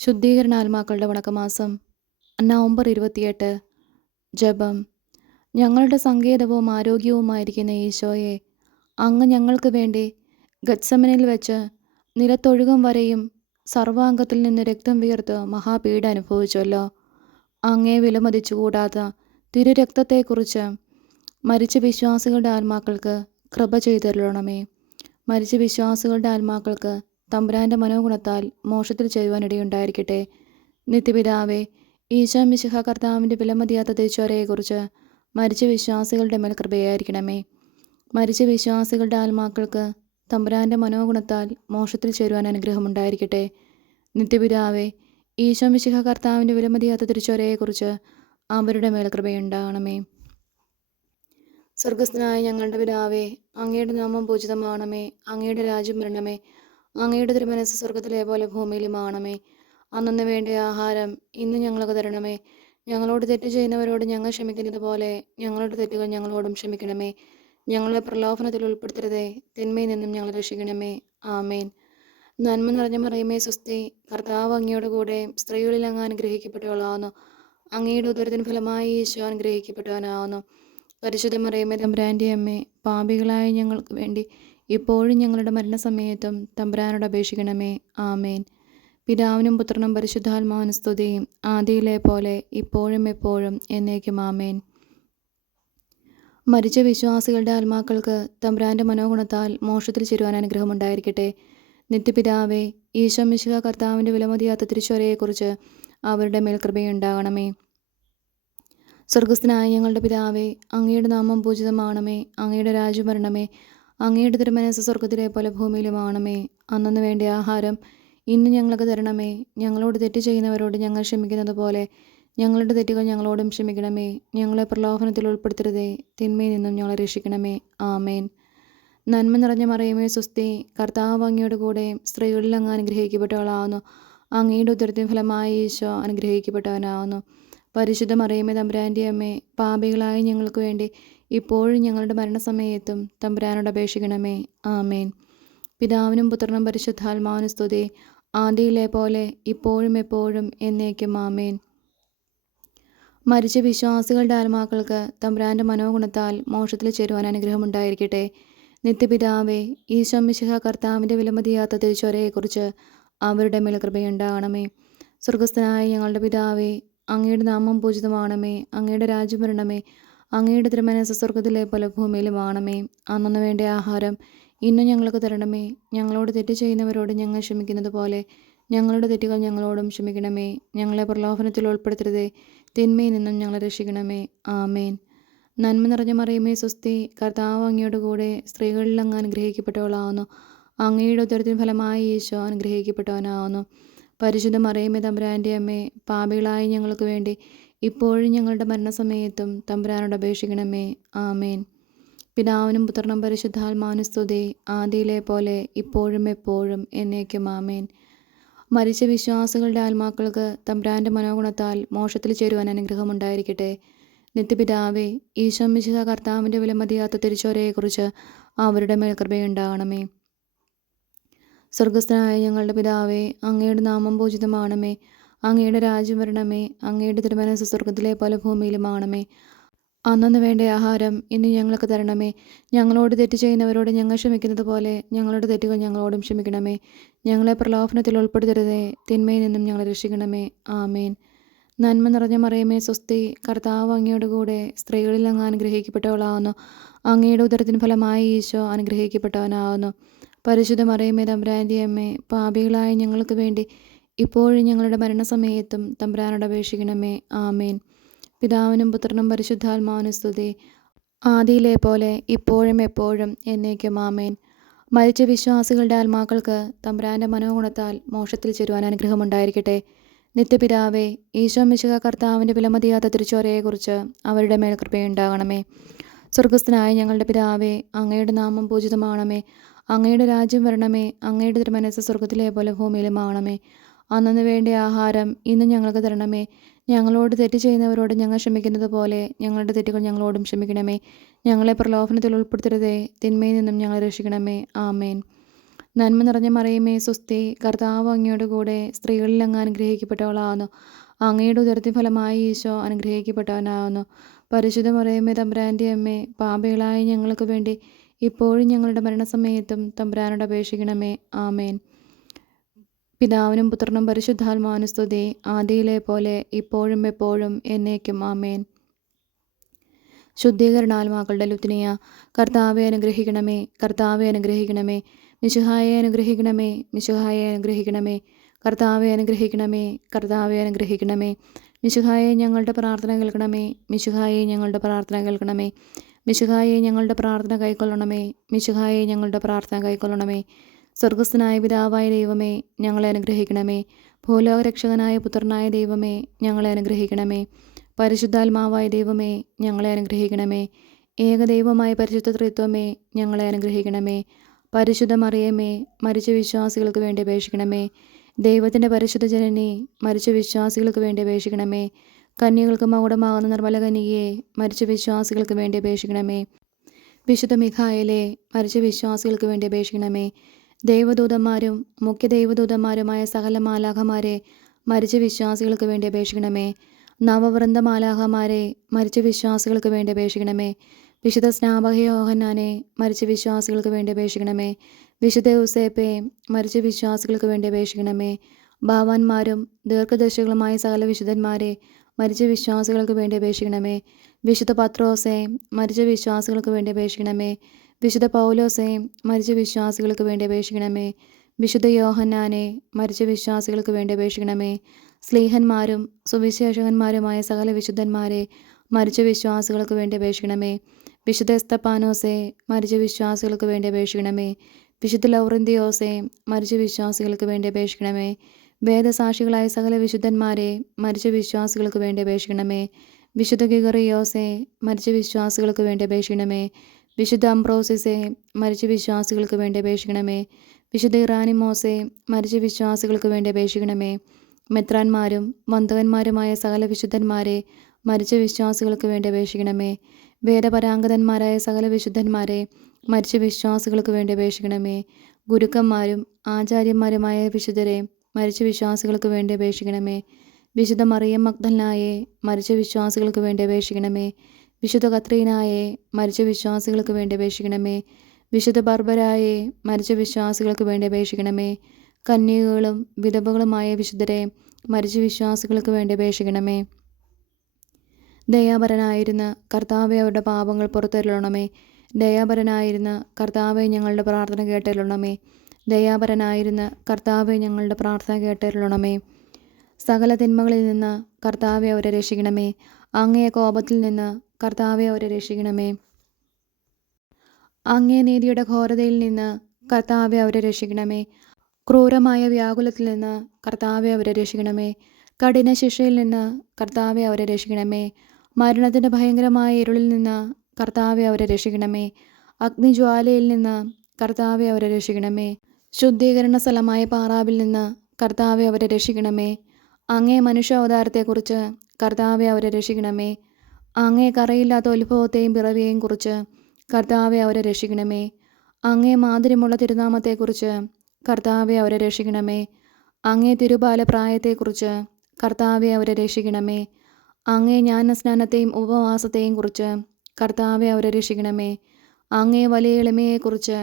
ശുദ്ധീകരണ ആത്മാക്കളുടെ വണക്കമാസം നവംബർ 28. ജപം. ഞങ്ങളുടെ സങ്കേതവും ആരോഗ്യവുമായിരിക്കുന്ന ഈശോയെ, അങ്ങ് ഞങ്ങൾക്ക് വേണ്ടി ഗത്സമനിൽ വെച്ച് നിലത്തൊഴുകും വരെയും സർവാംഗത്തിൽ നിന്ന് രക്തം വീർത്ത് മഹാപീഡ അനുഭവിച്ചുവല്ലോ. അങ്ങേ വിലമതിച്ചുകൂടാത്ത തിരുരക്തത്തെക്കുറിച്ച് മരിച്ച വിശ്വാസികളുടെ ആത്മാക്കൾക്ക് കൃപ ചെയ്തരുളണമേ. മരിച്ച വിശ്വാസികളുടെ ആത്മാക്കൾക്ക് തമ്പുരാൻ്റെ മനോഗുണത്താൽ മോക്ഷത്തിൽ ചെയ്യുവാനിടയുണ്ടായിരിക്കട്ടെ. നിത്യപിതാവേ, ഈശോ മിശിഹ കർത്താവിൻ്റെ വിലമതിയാത്ത തിരിച്ചുവരയെക്കുറിച്ച് മരിച്ച വിശ്വാസികളുടെ മേൽ കൃപയായിരിക്കണമേ. മരിച്ച വിശ്വാസികളുടെ ആത്മാക്കൾക്ക് തമ്പുരാൻ്റെ മനോഗുണത്താൽ മോക്ഷത്തിൽ ചേരുവാൻ അനുഗ്രഹമുണ്ടായിരിക്കട്ടെ. നിത്യപിതാവേ, ഈശോ മിശിഹ കർത്താവിൻ്റെ വിലമതിയാത്ത തിരിച്ചുവരയെക്കുറിച്ച് അവരുടെ മേൽ കൃപയുണ്ടാകണമേ. സ്വർഗസ്ഥനായ ഞങ്ങളുടെ പിതാവേ, അങ്ങയുടെ നാമം പൂജിതമാണമേ. അങ്ങയുടെ രാജ്യം വരണമേ. അങ്ങയുടെ തിരുമനസ്സ് സ്വർഗത്തിലെ പോലെ ഭൂമിയിലുമാണമേ. അന്നന്ന് വേണ്ട ആഹാരം ഇന്ന് ഞങ്ങൾക്ക് തരണമേ. ഞങ്ങളോട് തെറ്റ് ചെയ്യുന്നവരോട് ഞങ്ങൾ ക്ഷമിക്കുന്നത് പോലെ ഞങ്ങളുടെ തെറ്റുകൾ ഞങ്ങളോടും ക്ഷമിക്കണമേ. ഞങ്ങളെ പ്രലോഭനത്തിൽ ഉൾപ്പെടുത്തരുതേ, തിന്മയിൽ നിന്നും ഞങ്ങളെ രക്ഷിക്കണമേ. ആമേൻ. നന്മ നിറഞ്ഞ മറിയമേ സ്വസ്തി, കർത്താവ് അങ്ങയുടെ കൂടെ സ്ത്രീകളിൽ അങ്ങ് അനുഗ്രഹിക്കപ്പെട്ടവളാവുന്നു. അങ്ങയുടെ ഉദരത്തിന് ഫലമായി ഈശോ അനുഗ്രഹിക്കപ്പെട്ടവനാവുന്നു. പരിശുദ്ധ മറിയമേ തമ്പുരാൻ്റെ അമ്മേ, പാപികളായ ഞങ്ങൾക്ക് വേണ്ടി ഇപ്പോഴും ഞങ്ങളുടെ മരണസമയത്തും തമ്പുരാനോട് അപേക്ഷിക്കണമേ. ആമേൻ. പിതാവിനും പുത്രനും പരിശുദ്ധാത്മാവിനും സ്തുതിയും, ആദിയിലെ പോലെ ഇപ്പോഴും എപ്പോഴും എന്നേക്കും. ആമേൻ. മരിച്ച വിശ്വാസികളുടെ ആത്മാക്കൾക്ക് തമ്പുരാൻ്റെ മനോഗുണത്താൽ മോക്ഷത്തിൽ ചേരുവാൻ അനുഗ്രഹമുണ്ടായിരിക്കട്ടെ. നിത്യപിതാവേ, ഈശോ മിശിഹ കർത്താവിൻ്റെ വിലമതിയാത്ത തിരിച്ചുവരയെക്കുറിച്ച് അവരുടെ മേൽ കൃപയുണ്ടാകണമേ. സ്വർഗസ്ഥനായ ഞങ്ങളുടെ പിതാവേ, അങ്ങയുടെ നാമം പൂജിതമാണമേ. അങ്ങയുടെ രാജ്യം വരണമേ. അങ്ങയുടെ തിരുമനസ്സ് സ്വർഗത്തിലെ പോലെ ഭൂമിയിലുമാണമേ. അന്നന്ന് വേണ്ട ആഹാരം ഇന്ന് ഞങ്ങൾക്ക് തരണമേ. ഞങ്ങളോട് തെറ്റ് ചെയ്യുന്നവരോട് ഞങ്ങൾ ക്ഷമിക്കുന്നത് പോലെ ഞങ്ങളുടെ തെറ്റുകൾ ഞങ്ങളോടും ക്ഷമിക്കണമേ. ഞങ്ങളെ പ്രലോഭനത്തിൽ ഉൾപ്പെടുത്തരുതേ, തിന്മയിൽ നിന്നും ഞങ്ങളെ രക്ഷിക്കണമേ. ആമേൻ. നന്മ നിറഞ്ഞ മറിയമേ സ്വസ്തി, കർത്താവ് അങ്ങയുടെ കൂടെ സ്ത്രീകളിൽ അങ്ങ് അനുഗ്രഹിക്കപ്പെട്ടവളാവുന്നു. അങ്ങയുടെ ഉദരത്തിൻ ഫലമായി ഈശോ അനുഗ്രഹിക്കപ്പെട്ടവനാവുന്നു. പരിശുദ്ധ മറിയമേ തമ്പുരാൻ്റെ അമ്മേ, പാപികളായ ഞങ്ങൾക്ക് വേണ്ടി ഇപ്പോഴും ഞങ്ങളുടെ മരണസമയത്തും തമ്പുരാനോട് അപേക്ഷിക്കണമേ. ആമേൻ. പിതാവിനും പുത്രനും പരിശുദ്ധാത്മാവിനും സ്തുതി, ആദിയിലെ പോലെ ഇപ്പോഴും എപ്പോഴും എന്നേക്കും. ആമേൻ. മരിച്ച വിശ്വാസികളുടെ ആത്മാക്കൾക്ക് തമ്പുരാൻ്റെ മനോഗുണത്താൽ മോക്ഷത്തിൽ ചേരുവാൻ അനുഗ്രഹമുണ്ടായിരിക്കട്ടെ. നിത്യപിതാവേ, ഈശോ മിശിഹ കർത്താവിൻ്റെ വിലമതിയാത്ത തിരിച്ചുവരയെക്കുറിച്ച് അവരുടെ മേൽ കൃപയുണ്ടാകണമേ. സ്വർഗസ്ഥനായ ഞങ്ങളുടെ പിതാവേ, അങ്ങയുടെ നാമം പൂജിതമാണമേ. അങ്ങയുടെ രാജ്യം വരണമേ. അങ്ങയുടെ തിരുമനസ്സ് സ്വർഗത്തിലെ പോലെ ഭൂമിയിലുമാണമേ. അന്നന്ന് വേണ്ട ആഹാരം ഇന്ന് ഞങ്ങൾക്ക് തരണമേ. ഞങ്ങളോട് തെറ്റ് ചെയ്യുന്നവരോട് ഞങ്ങൾ ക്ഷമിക്കുന്നത് പോലെ ഞങ്ങളുടെ തെറ്റുകൾ ഞങ്ങളോടും ക്ഷമിക്കണമേ. ഞങ്ങളെ പ്രലോഭനത്തിൽ ഉൾപ്പെടുത്തരുതേ, തിന്മയിൽ നിന്നും ഞങ്ങളെ രക്ഷിക്കണമേ. ആമേൻ. നന്മ നിറഞ്ഞ മറിയമേ സ്വസ്തി, കർത്താവ് അങ്ങയുടെ കൂടെ സ്ത്രീകളിൽ അങ്ങ് അനുഗ്രഹിക്കപ്പെട്ടവളാവുന്നു. അങ്ങയുടെ ഉദരത്തിൻ ഫലമായി ഈശോ അനുഗ്രഹിക്കപ്പെട്ടവനാവുന്നു. പരിശുദ്ധ മറിയമേ തമ്പുരാൻ്റെ അമ്മേ, പാപികളായ ഞങ്ങൾക്ക് വേണ്ടി ഇപ്പോഴും ഞങ്ങളുടെ മരണസമയത്തും തമ്പുരാനോട് അപേക്ഷിക്കണമേ. ആമേൻ. പിതാവിനും പുത്രനും പരിശുദ്ധാത്മാവിനും സ്തുതി, ആദിയിലെ പോലെ ഇപ്പോഴും എപ്പോഴും എന്നേക്കും. ആമേൻ. മരിച്ച വിശ്വാസികളുടെ ആത്മാക്കൾക്ക് തമ്പുരാൻ്റെ മനോഗുണത്താൽ മോക്ഷത്തിൽ ചേരുവാൻ അനുഗ്രഹമുണ്ടായിരിക്കട്ടെ. നിത്യപിതാവേ, ഈശോ മിശിഹ കർത്താവിൻ്റെ വിലമതിയാത്ത തിരിച്ചുവരയെക്കുറിച്ച് അവരുടെ മേൽ കൃപയുണ്ടാകണമേ. സ്വർഗസ്ഥനായ ഞങ്ങളുടെ പിതാവേ, അങ്ങയുടെ നാമം പൂജിതമാണമേ. അങ്ങയുടെ രാജ്യം വരണമേ. അങ്ങയുടെ തിരുമനസ്സ് സ്വർഗത്തിലെ പോലെ ഭൂമിയിലുമാണമേ. അന്നന്ന് വേണ്ട ആഹാരം ഇന്ന് ഞങ്ങൾക്ക് തരണമേ. ഞങ്ങളോട് തെറ്റ് ചെയ്യുന്നവരോട് ഞങ്ങൾ ക്ഷമിക്കുന്നത് പോലെ ഞങ്ങളുടെ തെറ്റുകൾ ഞങ്ങളോടും ക്ഷമിക്കണമേ. ഞങ്ങളെ പ്രലോഭനത്തിൽ ഉൾപ്പെടുത്തരുതേ, തിന്മയിൽ നിന്നും ഞങ്ങളെ രക്ഷിക്കണമേ. ആമേൻ. നന്മ നിറഞ്ഞ മറിയമേ സ്വസ്തി, കർത്താവ് അങ്ങയുടെ കൂടെ സ്ത്രീകളിൽ അങ്ങ് അനുഗ്രഹിക്കപ്പെട്ടവളാവുന്നു. അങ്ങയുടെ ഉദരത്തിന് ഫലമായി ഈശോ അനുഗ്രഹിക്കപ്പെട്ടവനാവുന്നു. പരിശുദ്ധ മറിയമേ തമ്പുരാൻ്റെ അമ്മേ, പാപികളായ ഞങ്ങൾക്ക് വേണ്ടി ഇപ്പോഴും ഞങ്ങളുടെ മരണസമയത്തും തമ്പുരാനോട് അപേക്ഷിക്കണമേ. ആമേൻ. പിതാവിനും പുത്രനും പരിശുദ്ധാത്മാവിനും സ്തുതി, ആദിയിലെ പോലെ ഇപ്പോഴും എപ്പോഴും എന്നേക്കും. ആമേൻ. മരിച്ച വിശ്വാസികളുടെ ആത്മാക്കൾക്ക് തമ്പുരാൻ്റെ മനോഗുണത്താൽ മോക്ഷത്തിൽ ചേരുവാൻ അനുഗ്രഹമുണ്ടായിരിക്കട്ടെ. നിത്യപിതാവേ, ഈശോ മിശിഹ കർത്താവിൻ്റെ വിലമതിയാത്ത തിരിച്ചുവരയെക്കുറിച്ച് അവരുടെ മേൽ കൃപയുണ്ടാകണമേ. സ്വർഗസ്ഥനായ ഞങ്ങളുടെ പിതാവേ, അങ്ങയുടെ നാമം പൂജിതമാണമേ. അങ്ങയുടെ രാജ്യം വരണമേ. അങ്ങയുടെ തിരുമനസ്സ് സ്വർഗത്തിലെ പോലെ ഭൂമിയിലുമാണമേ. അന്നന്ന് വേണ്ട ആഹാരം ഇന്ന് ഞങ്ങൾക്ക് തരണമേ. ഞങ്ങളോട് തെറ്റ് ചെയ്യുന്നവരോട് ഞങ്ങൾ ക്ഷമിക്കുന്നത് പോലെ ഞങ്ങളുടെ തെറ്റുകൾ ഞങ്ങളോടും ക്ഷമിക്കണമേ. ഞങ്ങളെ പ്രലോഭനത്തിൽ ഉൾപ്പെടുത്തരുതേ, തിന്മയിൽ നിന്നും ഞങ്ങളെ രക്ഷിക്കണമേ. ആമേൻ. നന്മ നിറഞ്ഞ മറിയമേ സ്വസ്തി, കർത്താവ് അങ്ങയുടെ കൂടെ സ്ത്രീകളിൽ അങ്ങ് അനുഗ്രഹിക്കപ്പെട്ടവളാകുന്നു. അങ്ങയുടെ ഉദരത്തിൻ ഫലമായി ഈശോ അനുഗ്രഹിക്കപ്പെട്ടവനാകുന്നു. പരിശുദ്ധ മറിയമേ തമ്പുരാൻ്റെ അമ്മേ, പാപികളായ ഞങ്ങൾക്ക് വേണ്ടി ഇപ്പോഴും ഞങ്ങളുടെ മരണസമയത്തും തമ്പുരാനോട് അപേക്ഷിക്കണമേ. ആമേൻ. പിതാവിനും പുത്രനും പരിശുദ്ധാത്മാവിനും സ്തുതി, ആദിയിലെ പോലെ ഇപ്പോഴും എപ്പോഴും എന്നേക്കും. ആമേൻ. ശുദ്ധീകരണാത്മാക്കളുടെ ലുത്തിനിയ. കർത്താവെ അനുഗ്രഹിക്കണമേ, കർത്താവെ അനുഗ്രഹിക്കണമേ. മിശിഹായെ അനുഗ്രഹിക്കണമേ, മിശിഹായെ അനുഗ്രഹിക്കണമേ. കർത്താവെ അനുഗ്രഹിക്കണമേ, കർത്താവെ അനുഗ്രഹിക്കണമേ. മിശിഹായെ ഞങ്ങളുടെ പ്രാർത്ഥന കേൾക്കണമേ, മിശിഹായെ ഞങ്ങളുടെ പ്രാർത്ഥന കേൾക്കണമേ. മിശിഹായെ ഞങ്ങളുടെ പ്രാർത്ഥന കൈക്കൊള്ളണമേ, മിശിഹായെ ഞങ്ങളുടെ പ്രാർത്ഥന കൈക്കൊള്ളണമേ. സ്വർഗസ്ഥനായ പിതാവായ ദൈവമേ, ഞങ്ങളെ അനുഗ്രഹിക്കണമേ. ഭൂലോകരക്ഷകനായ പുത്രനായ ദൈവമേ, ഞങ്ങളെ അനുഗ്രഹിക്കണമേ. പരിശുദ്ധാത്മാവായ ദൈവമേ, ഞങ്ങളെ അനുഗ്രഹിക്കണമേ. ഏകദൈവമായ പരിശുദ്ധ ത്രിത്വമേ, ഞങ്ങളെ അനുഗ്രഹിക്കണമേ. പരിശുദ്ധ മറിയമേ, മരിച്ച വിശ്വാസികൾക്ക് വേണ്ടി അപേക്ഷിക്കണമേ. ദൈവത്തിൻ്റെ പരിശുദ്ധ ജനനി, മരിച്ച വിശ്വാസികൾക്ക് വേണ്ടി അപേക്ഷിക്കണമേ. കന്യകൾക്ക് മകുടമാകുന്ന നിർമ്മല കന്യകയെ, മരിച്ച വിശ്വാസികൾക്ക് വേണ്ടി അപേക്ഷിക്കണമേ. വിശുദ്ധ മിഖായേലേ, മരിച്ച വിശ്വാസികൾക്ക് വേണ്ടി അപേക്ഷിക്കണമേ. ദൈവദൂതന്മാരും മുഖ്യ ദൈവദൂതന്മാരുമായ സകല മാലാഖമാരെ, മരിച്ച വിശ്വാസികൾക്ക് വേണ്ടി അപേക്ഷിക്കണമേ. നവവൃന്ദ മാലാഖമാരെ, മരിച്ച വിശ്വാസികൾക്ക് വേണ്ടി അപേക്ഷിക്കണമേ. വിശുദ്ധ സ്നാപക യോഹന്നാനെ, മരിച്ച വിശ്വാസികൾക്ക് വേണ്ടി അപേക്ഷിക്കണമേ. വിശുദ്ധ യൂസേപ്പെ, മരിച്ച വിശ്വാസികൾക്ക് വേണ്ടി അപേക്ഷിക്കണമേ. ഭാവാന്മാരും ദീർഘദർശികളുമായ സകല വിശുദ്ധന്മാരെ, മരിച്ച വിശ്വാസികൾക്ക് വേണ്ടി അപേക്ഷിക്കണമേ. വിശുദ്ധ പത്രോസെ, മരിച്ച വിശ്വാസികൾക്ക് വേണ്ടി അപേക്ഷിക്കണമേ. വിശുദ്ധ പൗലോസെ, മരിച്ച വിശ്വാസികൾക്ക് വേണ്ടി അപേക്ഷിക്കണമേ. വിശുദ്ധ യോഹന്നാനെ, മരിച്ച വിശ്വാസികൾക്ക് വേണ്ടി അപേക്ഷിക്കണമേ. സ്ലീഹന്മാരും സുവിശേഷകന്മാരുമായ സകല വിശുദ്ധന്മാരെ, മരിച്ച വിശ്വാസികൾക്ക് വേണ്ടി അപേക്ഷിക്കണമേ. വിശുദ്ധ എസ്തപ്പാനോസെ, മരിച്ച വിശ്വാസികൾക്ക് വേണ്ടി അപേക്ഷിക്കണമേ. വിശുദ്ധ ലൗറന്തിയോസെ, മരിച്ച വിശ്വാസികൾക്ക് വേണ്ടി അപേക്ഷിക്കണമേ. വേദസാക്ഷികളായ സകല വിശുദ്ധന്മാരെ, മരിച്ച വിശ്വാസികൾക്ക് വേണ്ടി അപേക്ഷിക്കണമേ. വിശുദ്ധ ഗിഗറിയോസെ, മരിച്ച വിശ്വാസികൾക്ക് വേണ്ടി അപേക്ഷിക്കണമേ. വിശുദ്ധ അംബ്രോസിസെ, മരിച്ച വിശ്വാസികൾക്ക് വേണ്ടി അപേക്ഷിക്കണമേ. വിശുദ്ധ ഇറാനിമോസെ, മരിച്ച വിശ്വാസികൾക്ക് വേണ്ടി അപേക്ഷിക്കണമേ. മെത്രാന്മാരും വന്ദകന്മാരുമായ സകല വിശുദ്ധന്മാരെ, മരിച്ച വിശ്വാസികൾക്ക് വേണ്ടി അപേക്ഷിക്കണമേ. വേദപരാംഗതന്മാരായ സകല വിശുദ്ധന്മാരെ, മരിച്ച വിശ്വാസികൾക്ക് വേണ്ടി അപേക്ഷിക്കണമേ. ഗുരുക്കന്മാരും ആചാര്യന്മാരുമായ വിശുദ്ധരെ, മരിച്ച വിശ്വാസികൾക്ക് വേണ്ടി അപേക്ഷിക്കണമേ. വിശുദ്ധ മറിയം മഗ്ദലനായെ, മരിച്ച വിശ്വാസികൾക്ക് വേണ്ടി അപേക്ഷിക്കണമേ. വിശുദ്ധ കത്രീനായെ, മരിച്ച വിശ്വാസികൾക്ക് വേണ്ടി അപേക്ഷിക്കണമേ. വിശുദ്ധ ബർബരായെ, മരിച്ച വിശ്വാസികൾക്ക് വേണ്ടി അപേക്ഷിക്കണമേ. കന്യകകളും വിധവകളുമായ വിശുദ്ധരെ, മരിച്ച വിശ്വാസികൾക്ക് വേണ്ടി അപേക്ഷിക്കണമേ. ദയാപരനായിരുന്ന കർത്താവെ, അവരുടെ പാപങ്ങൾ പുറത്തരുളണമേ. ദയാപരനായിരുന്ന കർത്താവെ, ഞങ്ങളുടെ പ്രാർത്ഥന കേട്ടരുളണമേ. ദയാപരനായിരുന്ന കർത്താവെ, ഞങ്ങളുടെ പ്രാർത്ഥന കേട്ടരുളണമേ. സകല തിന്മകളിൽ നിന്ന് കർത്താവെ, അവരെ രക്ഷിക്കണമേ. അങ്ങേ കോപത്തിൽ നിന്ന് കർത്താവെ, അവരെ രക്ഷിക്കണമേ. അങ്ങേ നീതിയുടെ ഘോരതയിൽ നിന്ന് കർത്താവെ, അവരെ രക്ഷിക്കണമേ. ക്രൂരമായ വ്യാകുലത്തിൽ നിന്ന് കർത്താവെ, അവരെ രക്ഷിക്കണമേ. കഠിന ശിക്ഷയിൽ നിന്ന് കർത്താവെ, അവരെ രക്ഷിക്കണമേ. മരണത്തിൻ്റെ ഭയങ്കരമായ ഇരുളിൽ നിന്ന് കർത്താവെ, അവരെ രക്ഷിക്കണമേ. അഗ്നിജ്വാലയിൽ നിന്ന് കർത്താവെ, അവരെ രക്ഷിക്കണമേ. ശുദ്ധീകരണ സ്ഥലമായ പാറാവിൽ നിന്ന് കർത്താവെ, അവരെ രക്ഷിക്കണമേ. അങ്ങേ മനുഷ്യാവതാരത്തെക്കുറിച്ച് കർത്താവെ, അവരെ രക്ഷിക്കണമേ. അങ്ങേ കറയില്ലാത്ത ഉത്ഭവത്തെയും പിറവിയെയും കുറിച്ച് കർത്താവെ, അവരെ രക്ഷിക്കണമേ. അങ്ങേ മാധുര്യമുള്ള തിരുനാമത്തെക്കുറിച്ച് കർത്താവെ, അവരെ രക്ഷിക്കണമേ. അങ്ങേ തിരുബാല പ്രായത്തെക്കുറിച്ച് കർത്താവെ, അവരെ രക്ഷിക്കണമേ. അങ്ങേ ജ്ഞാനസ്നാനത്തെയും ഉപവാസത്തെയും കുറിച്ച് കർത്താവെ, അവരെ രക്ഷിക്കണമേ. അങ്ങേ വലിയ എളിമയെക്കുറിച്ച്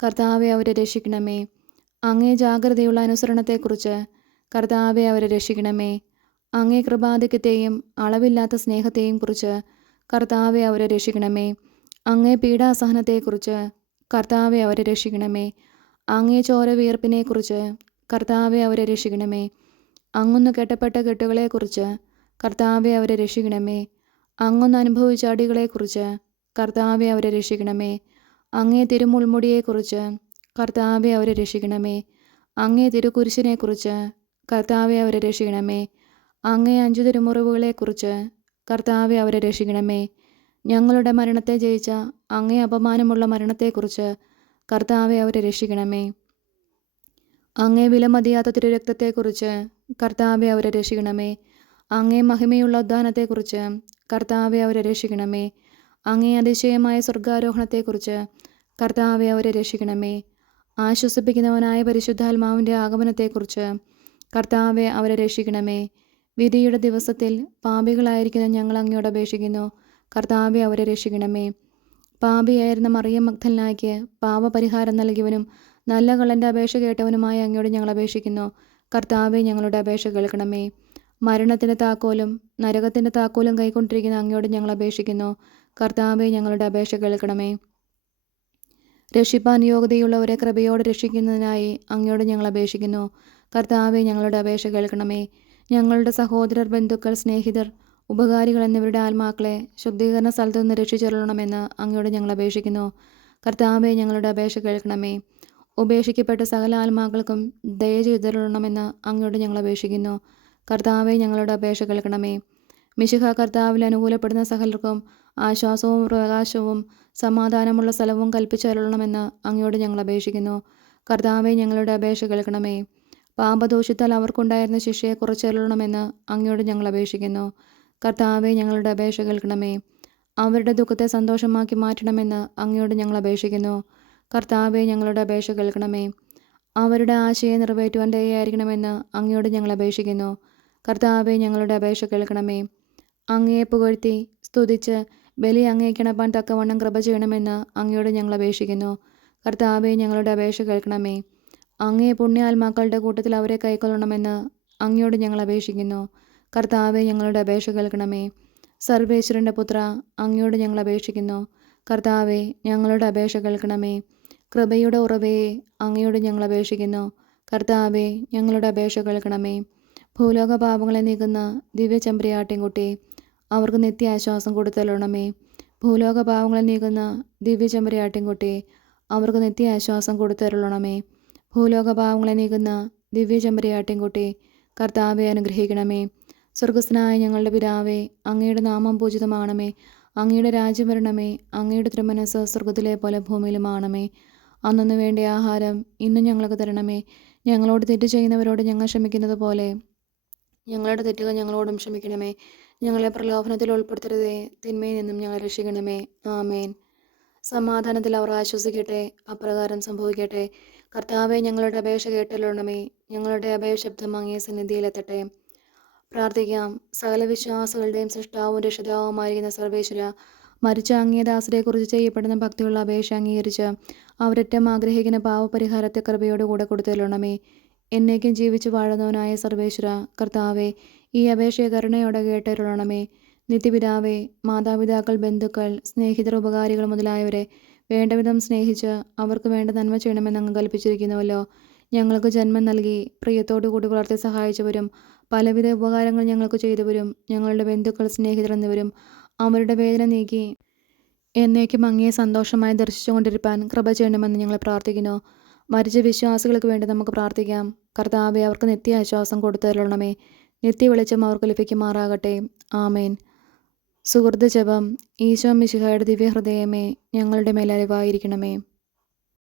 കർത്താവെ, അവരെ രക്ഷിക്കണമേ. അങ്ങേ ജാഗ്രതയുള്ള അനുസരണത്തെക്കുറിച്ച് കർത്താവെ, അവരെ രക്ഷിക്കണമേ. അങ്ങേ കൃപാധിക്യത്തെയും അളവില്ലാത്ത സ്നേഹത്തെയും കുറിച്ച് കർത്താവെ, അവരെ രക്ഷിക്കണമേ. അങ്ങേ പീഡാസഹനത്തെക്കുറിച്ച് കർത്താവെ, അവരെ രക്ഷിക്കണമേ. അങ്ങേ ചോരവിയർപ്പിനെക്കുറിച്ച് കർത്താവെ, അവരെ രക്ഷിക്കണമേ. അങ്ങൊന്ന് കെട്ടപ്പെട്ട കെട്ടുകളെക്കുറിച്ച് കർത്താവെ, അവരെ രക്ഷിക്കണമേ. അങ്ങൊന്ന് അനുഭവിച്ച അടികളെക്കുറിച്ച് കർത്താവെ, അവരെ രക്ഷിക്കണമേ. അങ്ങേ തിരുമുൾമുടിയെക്കുറിച്ച് കർത്താവെ, അവരെ രക്ഷിക്കണമേ. അങ്ങേ തിരുക്കുരിശിനെക്കുറിച്ച് കർത്താവെ, അവരെ രക്ഷിക്കണമേ. അങ്ങേ 5 തിരുമുറിവുകളെക്കുറിച്ച് കർത്താവെ, അവരെ രക്ഷിക്കണമേ. ഞങ്ങളുടെ മരണത്തെ ജയിച്ച അങ്ങേ അപമാനമുള്ള മരണത്തെക്കുറിച്ച് കർത്താവെ, അവരെ രക്ഷിക്കണമേ. അങ്ങേ വിലമതിയാത്ത തിരുരക്തത്തെക്കുറിച്ച് കർത്താവെ, അവരെ രക്ഷിക്കണമേ. അങ്ങേ മഹിമയുള്ള ഉദ്ധാനത്തെക്കുറിച്ച് കർത്താവെ, അവരെ രക്ഷിക്കണമേ. അങ്ങേ അതിശയമായ സ്വർഗാരോഹണത്തെക്കുറിച്ച് കർത്താവെ, അവരെ രക്ഷിക്കണമേ. ആശ്വസിപ്പിക്കുന്നവനായ പരിശുദ്ധാത്മാവിൻ്റെ ആഗമനത്തെക്കുറിച്ച് കർത്താവെ അവരെ രക്ഷിക്കണമേ. വിധിയുടെ ദിവസത്തിൽ പാപികളായിരിക്കുന്ന ഞങ്ങൾ അങ്ങയോട് അപേക്ഷിക്കുന്നു. കർത്താവെ അവരെ രക്ഷിക്കണമേ. പാപിയായിരുന്ന മറിയം മഗ്ദലനായ്ക്ക് പാപപരിഹാരം നൽകിയവനും നല്ല കള്ളൻ്റെ അപേക്ഷ കേട്ടവനുമായ അങ്ങയോട് ഞങ്ങൾ അപേക്ഷിക്കുന്നു. കർത്താവെ ഞങ്ങളുടെ അപേക്ഷ കേൾക്കണമേ. മരണത്തിൻ്റെ താക്കോലും നരകത്തിൻ്റെ താക്കോലും കൈക്കൊണ്ടിരിക്കുന്ന അങ്ങയോട് ഞങ്ങൾ അപേക്ഷിക്കുന്നു. കർത്താവെ ഞങ്ങളുടെ അപേക്ഷ കേൾക്കണമേ. രക്ഷിപ്പാൻ യോഗ്യതയുള്ളവരെ കൃപയോടെ രക്ഷിക്കുന്നതിനായി അങ്ങയോട് ഞങ്ങൾ അപേക്ഷിക്കുന്നു. കർത്താവെ ഞങ്ങളുടെ അപേക്ഷ കേൾക്കണമേ. ഞങ്ങളുടെ സഹോദരർ, ബന്ധുക്കൾ, സ്നേഹിതർ, ഉപകാരികൾ എന്നിവരുടെ ആത്മാക്കളെ ശുദ്ധീകരണ സ്ഥലത്തു നിന്ന് രക്ഷിച്ചെള്ളണമെന്ന് അങ്ങയോട് ഞങ്ങൾ അപേക്ഷിക്കുന്നു. കർത്താവെ ഞങ്ങളുടെ അപേക്ഷ കേൾക്കണമേ. ഉപേക്ഷിക്കപ്പെട്ട സകല ആത്മാക്കൾക്കും ദയ ചെയ്തിരണമെന്ന് അങ്ങയോട് ഞങ്ങൾ അപേക്ഷിക്കുന്നു. കർത്താവെ ഞങ്ങളുടെ അപേക്ഷ കേൾക്കണമേ. മിശിഹ കർത്താവിൽ അനുകൂലപ്പെടുന്ന സകലർക്കും ആശ്വാസവും പ്രകാശവും സമാധാനമുള്ള സ്ഥലവും കൽപ്പിച്ചരുളണമെന്ന് അങ്ങയോട് ഞങ്ങൾ അപേക്ഷിക്കുന്നു. കർത്താവെ ഞങ്ങളുടെ അപേക്ഷ കേൾക്കണമേ. പാപദോഷത്താൽ അവർക്കുണ്ടായിരുന്ന ശിക്ഷയെ കുറച്ചരുളണമെന്ന് അങ്ങയോട് ഞങ്ങൾ അപേക്ഷിക്കുന്നു. കർത്താവെ ഞങ്ങളുടെ അപേക്ഷ കേൾക്കണമേ. അവരുടെ ദുഃഖത്തെ സന്തോഷമാക്കി മാറ്റണമെന്ന് അങ്ങയോട് ഞങ്ങൾ അപേക്ഷിക്കുന്നു. കർത്താവെ ഞങ്ങളുടെ അപേക്ഷ കേൾക്കണമേ. അവരുടെ ആശയെ നിറവേറ്റുവാൻ ദയയായിരിക്കണമെന്ന് അങ്ങയോട് ഞങ്ങൾ അപേക്ഷിക്കുന്നു. കർത്താവെ ഞങ്ങളുടെ അപേക്ഷ കേൾക്കണമേ. അങ്ങയെ പുകഴ്ത്തി സ്തുതിച്ച് ബലി അങ്ങേക്കിണപ്പാൻ തക്കവണ്ണം കൃപ ചെയ്യണമെന്ന് അങ്ങയോട് ഞങ്ങൾ അപേക്ഷിക്കുന്നു. കർത്താവെ ഞങ്ങളുടെ അപേക്ഷ കേൾക്കണമേ. അങ്ങയെ പുണ്യാത്മാക്കളുടെ കൂട്ടത്തിൽ അവരെ കൈക്കൊള്ളണമെന്ന് അങ്ങയോട് ഞങ്ങൾ അപേക്ഷിക്കുന്നു. കർത്താവെ ഞങ്ങളുടെ അപേക്ഷ കേൾക്കണമേ. സർവേശ്വരൻ്റെ പുത്ര, അങ്ങയോട് ഞങ്ങൾ അപേക്ഷിക്കുന്നു. കർത്താവെ ഞങ്ങളുടെ അപേക്ഷ കേൾക്കണമേ. കൃപയുടെ ഉറവയെ, അങ്ങയോട് ഞങ്ങൾ അപേക്ഷിക്കുന്നു. കർത്താവെ ഞങ്ങളുടെ അപേക്ഷ കേൾക്കണമേ. ഭൂലോക പാപങ്ങളെ നീക്കുന്ന ദിവ്യ ചെമ്പരിയാട്ടിൻകുട്ടി, അവർക്ക് നിത്യാശ്വാസം കൊടുത്തരുളണമേ. ഭൂലോക പാപങ്ങളെ നീക്കുന്ന ദിവ്യ ചെമ്പരിയാട്ടിൻകുട്ടി, അവർക്ക് നിത്യാശ്വാസം കൊടുത്തരുളണമേ. ഭൂലോക പാപങ്ങളെ നീക്കുന്ന ദിവ്യ ചെമ്പരിയാട്ടിൻകുട്ടി, കർത്താവെ അനുഗ്രഹിക്കണമേ. സ്വർഗസ്ഥനായ ഞങ്ങളുടെ പിതാവേ, അങ്ങയുടെ നാമം പൂജിതമാണമേ. അങ്ങയുടെ രാജ്യം വരണമേ. അങ്ങയുടെ തിരുമനസ്സ് സ്വർഗത്തിലെ പോലെ ഭൂമിയിലുമാണമേ. അന്നന്ന് വേണ്ട ആഹാരം ഇന്നും ഞങ്ങൾക്ക് തരണമേ. ഞങ്ങളോട് തെറ്റ് ചെയ്യുന്നവരോട് ഞങ്ങൾ ക്ഷമിക്കുന്നത് പോലെ ഞങ്ങളുടെ തെറ്റുകൾ ഞങ്ങളോടും ക്ഷമിക്കണമേ. ഞങ്ങളെ പ്രലോഭനത്തിൽ ഉൾപ്പെടുത്തരുതേ, തിന്മയിൽ നിന്നും ഞങ്ങളെ രക്ഷിക്കണമേ. ആമേൻ. സമാധാനത്തിൽ അവർ ആശ്വസിക്കട്ടെ, അപ്രകാരം സംഭവിക്കട്ടെ. കർത്താവെ ഞങ്ങളുടെ അപേക്ഷ കേട്ടരുളണമേ. ഞങ്ങളുടെ അഭയശബ്ദം അങ്ങേ സന്നിധിയിലെത്തട്ടെ. പ്രാർത്ഥിക്കാം. സകല വിശ്വാസികളുടെയും സൃഷ്ടാവും രക്ഷിതാവുമായിരിക്കുന്ന സർവേശ്വര, മരിച്ച അങ്ങേ ദാസരെക്കുറിച്ച് ചെയ്യപ്പെടുന്ന ഭക്തിയുള്ള അപേക്ഷ അംഗീകരിച്ച് അവരറ്റം ആഗ്രഹിക്കുന്ന പാവപരിഹാരത്തെ കൃപയോടുകൂടെ കൊടുത്തരുളണമേ. എന്നേക്കും ജീവിച്ചു വാഴുന്നവനായ സർവേശ്വര, കർത്താവെ ഈ അപേക്ഷയെ കരുണയോടെ കേട്ടരുളണമേ. നിത്യപിതാവേ, മാതാപിതാക്കൾ, ബന്ധുക്കൾ, സ്നേഹിതർ, ഉപകാരികൾ മുതലായവരെ വേണ്ടവിധം സ്നേഹിച്ച് അവർക്ക് വേണ്ട നന്മ ചെയ്യണമെന്ന് അങ്ങ് കൽപ്പിച്ചിരിക്കുന്നുവല്ലോ. ഞങ്ങൾക്ക് ജന്മം നൽകി പ്രിയത്തോടു കൂടി വളർത്തി സഹായിച്ചവരും പലവിധ ഉപകാരങ്ങൾ ഞങ്ങൾക്ക് ചെയ്തവരും ഞങ്ങളുടെ ബന്ധുക്കൾ, സ്നേഹിതർ എന്നിവരും അവരുടെ വേദന നീക്കി എന്നേക്കും അങ്ങയെ സന്തോഷമായി ദർശിച്ചുകൊണ്ടിരിപ്പാൻ കൃപ ചെയ്യണമെന്ന് ഞങ്ങൾ പ്രാർത്ഥിക്കുന്നു. മരിച്ച വിശ്വാസികൾക്ക് വേണ്ടി നമുക്ക് പ്രാർത്ഥിക്കാം. കർത്താവെ അവർക്ക് നിത്യാശ്വാസം കൊടുത്തരുളണമേ. നിത്യവെളിച്ചം അവർക്ക് ലഭിക്കുമാറാകട്ടെ. ആമേൻ. സുഹൃത്ത് ജപം. ഈശോ മിശിഹായുടെ ദിവ്യഹൃദയമേ, ഞങ്ങളുടെ മേൽ അലിവായിരിക്കണമേ.